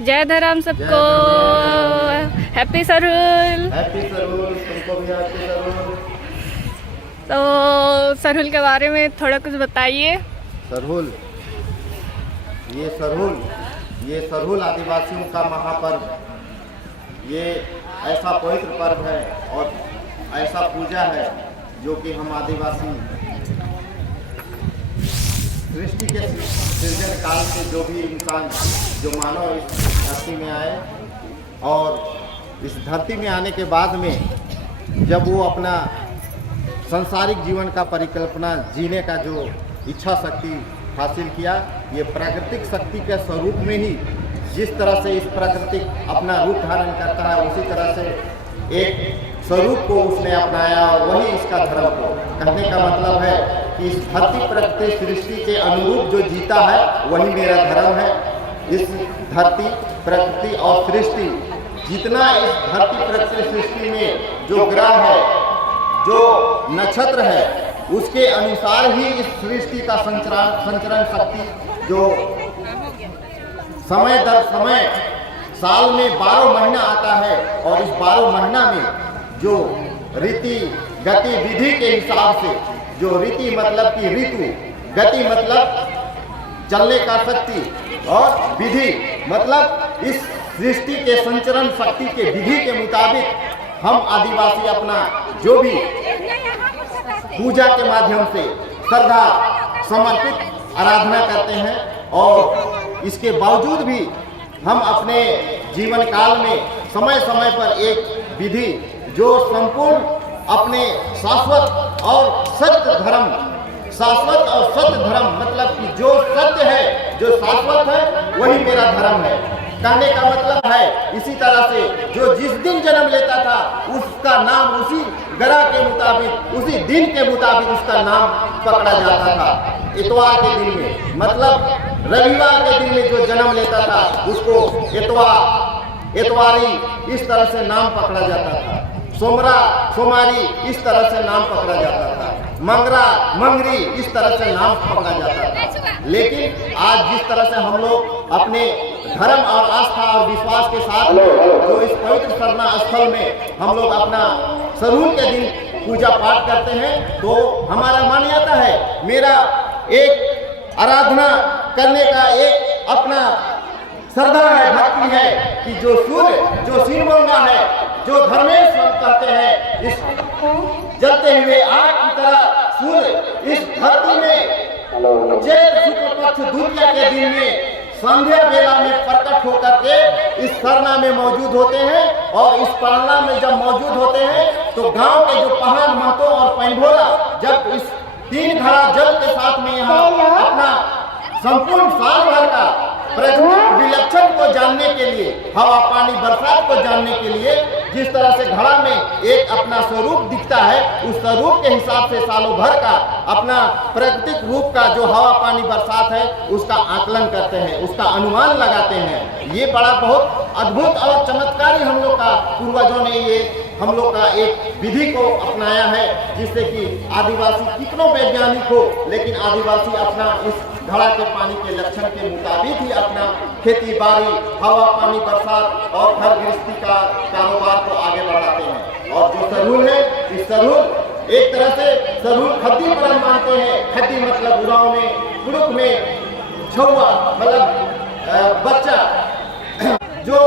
जय धर्म सबको। हैप्पी सरहुल। हैप्पी सरहुल, तुमको भी हैप्पी सरहुल। तो सरहुल के बारे में थोड़ा कुछ बताइए। सरहुल, ये सरहुल आदिवासियों का महापर्व। ये ऐसा पवित्र पर्व है और ऐसा पूजा है जो कि हम आदिवासी सृष्टि के सृजन काल से जो भी इंसान, जो मानव इस धरती में आए और इस धरती में आने के बाद में जब वो अपना सांसारिक जीवन का परिकल्पना जीने का जो इच्छा शक्ति हासिल किया, ये प्राकृतिक शक्ति के स्वरूप में ही जिस तरह से इस प्राकृतिक अपना रूप धारण करता है, उसी तरह से एक स्वरूप को उसने अपनाया और वही इसका धर्म को। कहने का मतलब है कि इस धरती प्रकृति सृष्टि के अनुरूप जो जीता है वही मेरा धर्म है। इस धरती प्रकृति और सृष्टि, जितना इस धरती प्रकृति सृष्टि में जो ग्रह है, जो नक्षत्र है, उसके अनुसार ही इस सृष्टि का संचरण शक्ति जो समय दर समय साल में 12 महीना आता है और इस 12 महीना में जो रीति गति विधि के हिसाब से, जो रीति मतलब कि ऋतु, गति मतलब चलने का शक्ति और विधि मतलब इस सृष्टि के संचरण शक्ति के विधि के मुताबिक हम आदिवासी अपना जो भी पूजा के माध्यम से श्रद्धा समर्पित आराधना करते हैं। और इसके बावजूद भी हम अपने जीवन काल में समय समय पर एक विधि जो संपूर्ण अपने शाश्वत और सत्य धर्म, शाश्वत और सत्य धर्म मतलब कि जो सत्य है, जो शाश्वत है, वही मेरा धर्म है। कहने का मतलब है इसी तरह से जो जिस दिन जन्म लेता था उसका नाम उसी ग्रह के मुताबिक, उसी दिन के मुताबिक उसका नाम पकड़ा जाता था। इतवार के दिन में मतलब रविवार के दिन में जो जन्म लेता था उसको इतवारी इस तरह से नाम पकड़ा जाता था। सोमारी इस तरह से नाम पकड़ा जाता था। मंगरी इस तरह से नाम पकड़ा जाता था। लेकिन आज जिस तरह से हम लोग अपने धर्म और आस्था और विश्वास के साथ जो इस पवित्र सरना स्थल में हम लोग अपना सरहुल के दिन पूजा पाठ करते हैं, तो हमारा मान्यता है, मेरा एक आराधना करने का एक अपना श्रद्धा है, भक्ति है कि जो सूर्य, जो सिरमौना है, जो धर्मेश कहते हैं, इस जलते हुए आग की तरह सूर्य इस धरती में चैत्र शुक्ल पक्ष द्वितीया के दिन में संध्या बेला में प्रकट होकर के इस सरना में मौजूद होते हैं। और इस परना में जब मौजूद होते हैं तो गांव के जो पहाड़ महतो और पैंढोला जब इस 3 घड़ा जल के साथ में यहाँ अपना संपूर्ण साल भर का प्रकृति विलक्षण को जानने के लिए, हवा पानी बरसात को जानने के लिए जिस तरह से घड़ा में एक अपना स्वरूप दिखता है, उस स्वरूप के हिसाब से सालों भर का अपना प्राकृतिक रूप का जो हवा पानी बरसात है उसका आकलन करते हैं, उसका अनुमान लगाते हैं। ये बड़ा बहुत अद्भुत और चमत्कारी हम लोग का पूर्वजों ने ये हम लोग का एक विधि को अपनाया है, जिससे कि आदिवासी कितनों वैज्ञानिक हो लेकिन आदिवासी अपना इस घड़ा के पानी के लक्षण के मुताबिक ही अपना खेती बाड़ी, हवा पानी बरसात और घर गृहस्थी का कारोबार को आगे बढ़ाते हैं। और जो सरहुल है, इस सरहुल एक तरह से सरहुल खद्दी पर मानते हैं। खद्दी मतलब गाँव में, पुरुष में छुआ मतलब बच्चा जो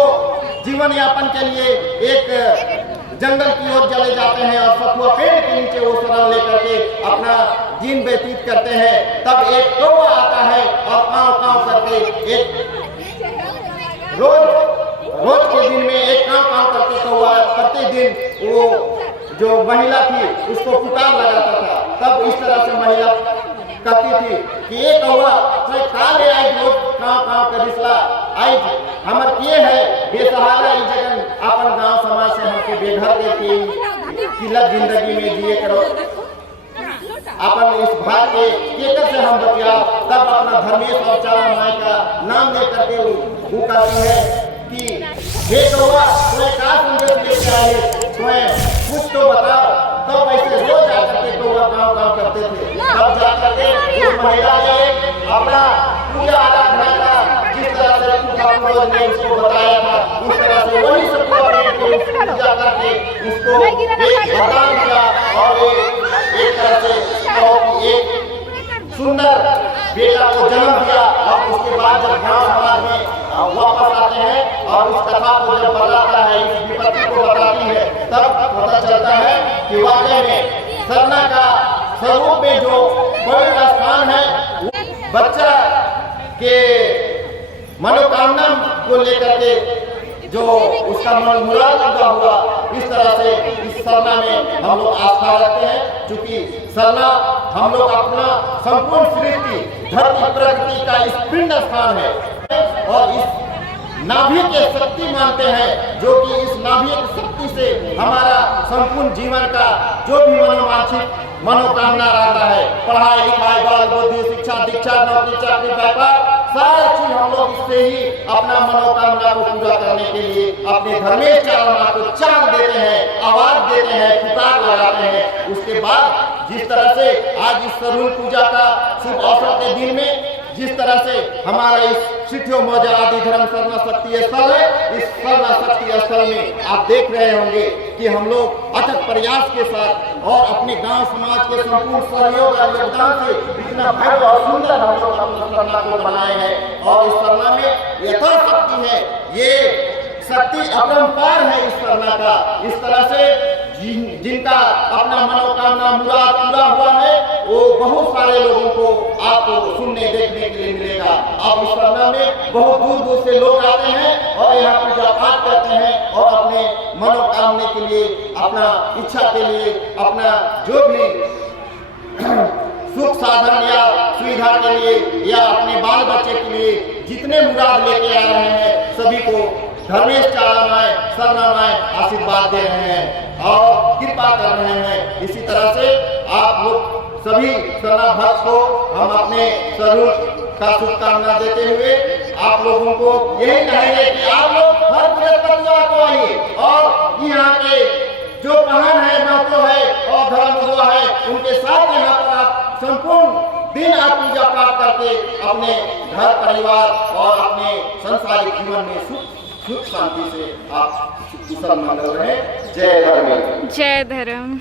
जीवन यापन के लिए एक जंगल की ओर चले जाते हैं और सखुआ पेड़ के नीचे वो शरण लेकर के अपना दिन व्यतीत करते हैं। तब एक कौवा आता है और काव करके एक रोज के दिन में एक काव करके कौवा प्रतिदिन वो जो महिला थी उसको पुकार लगाता था। तब इस तरह से महिला कहती थी कि ये कौवा काले आई रोज काव कर दिसला आई हमर किए है बेसहारा ई जगन अपन गांव समाज से हमके बेघर देती किलत जिंदगी में जिए करो अपन इस भाग के केकर से हम बतिया। तब अपना धर्मेश और चारा माई का नाम लेकर के वो कहती है कि हे कौवा तुम्हें क्या संदेश लेके आए, तुम्हें कुछ तो बताओ। तब ऐसे रोज आकर के कौवा गाँव करते थे। तब जाकर के उस महिला ने अपना पूजा आराधना का जिस तरह से पूर्वज ने उसको बताया था, उस तरह से वही सब पूजा करके उसको एक वरदान दिया और एक तरह से एक सुंदर बेटा को जन्म दिया। और उसके बाद जब गांव समाज में वापस आते हैं और उस कथा को जब बताता है, इस विपत्ति को बताती है, तब पता चलता है कि वाकई में सरना का स्वरूप में जो पवित्र स्थान है, बच्चा के मनोकामना को लेकर के जो उसका मन मुराद पूरा हुआ, इस तरह से इस सरना में हम लोग आस्था रखते हैं। क्योंकि सरना हम लोग अपना संपूर्ण सृष्टि धरती प्रकृति का इस पिंड स्थान है और इस नाभि के शक्ति मानते हैं, जो कि इस नाभि की शक्ति से हमारा संपूर्ण जीवन का जो भी मनोवांछित मनोकामना रहता है, पढ़ाई लिखाई, बल बुद्धि, शिक्षा दीक्षा, नौकरी चाकरी, व्यापार, सारी चीज हम लोग इससे ही अपना मनोकामना को पूरा करने के लिए अपने धर्मेश चारणा को चांद देते हैं, आवाज देते हैं, पुकार लगाते हैं। उसके बाद जिस तरह से आज इस सरहुल पूजा का शुभ अवसर के दिन में जिस तरह से हमारा इस सिद्धो मौजा आदि धर्म सरना शक्ति स्थल है, इस सरना शक्ति स्थल में आप देख रहे होंगे कि हम लोग अथक प्रयास के साथ और अपने गांव समाज के संपूर्ण सहयोग और योगदान से इतना भव्य और सुंदर हम लोग सरना को बनाए हैं। और इस सरना में यथाशक्ति है, ये शक्ति अपरंपार है इस सरना का। इस तरह से जिनका अपना मनोकामना मुराद पूरा हुआ है, वो बहुत सारे लोगों को आपको सुनने देखने के लिए मिलेगा। अब इस सरना में बहुत दूर दूर से लोग आते हैं और यहाँ पूजा पाठ करते हैं और अपने मनोकामना के लिए, अपना इच्छा के लिए, अपना जो भी सुख साधन या सुविधा के लिए या अपने बाल बच्चे के लिए जितने मुराद लेके आ रहे हैं, सभी को धर्मेश चारणाएं सरनामाएं आशीर्वाद दे रहे हैं और कृपा कर रहे हैं। इसी तरह से आप लोग सभी सरना भक्त को हम अपने सरहुल का शुभकामना देते हुए आप लोगों को यही कहेंगे कि आप लोग हर बृहस्पतिवार को आइए और यहाँ के जो महान है, महत्व है और धर्म हुआ है, उनके साथ यहाँ पर आप संपूर्ण दिन आप पूजा पाठ करके अपने घर परिवार और अपने संसारिक जीवन में सुख शांति से आप कुशल मंगल रहे। जय धर्म। जय धर्म।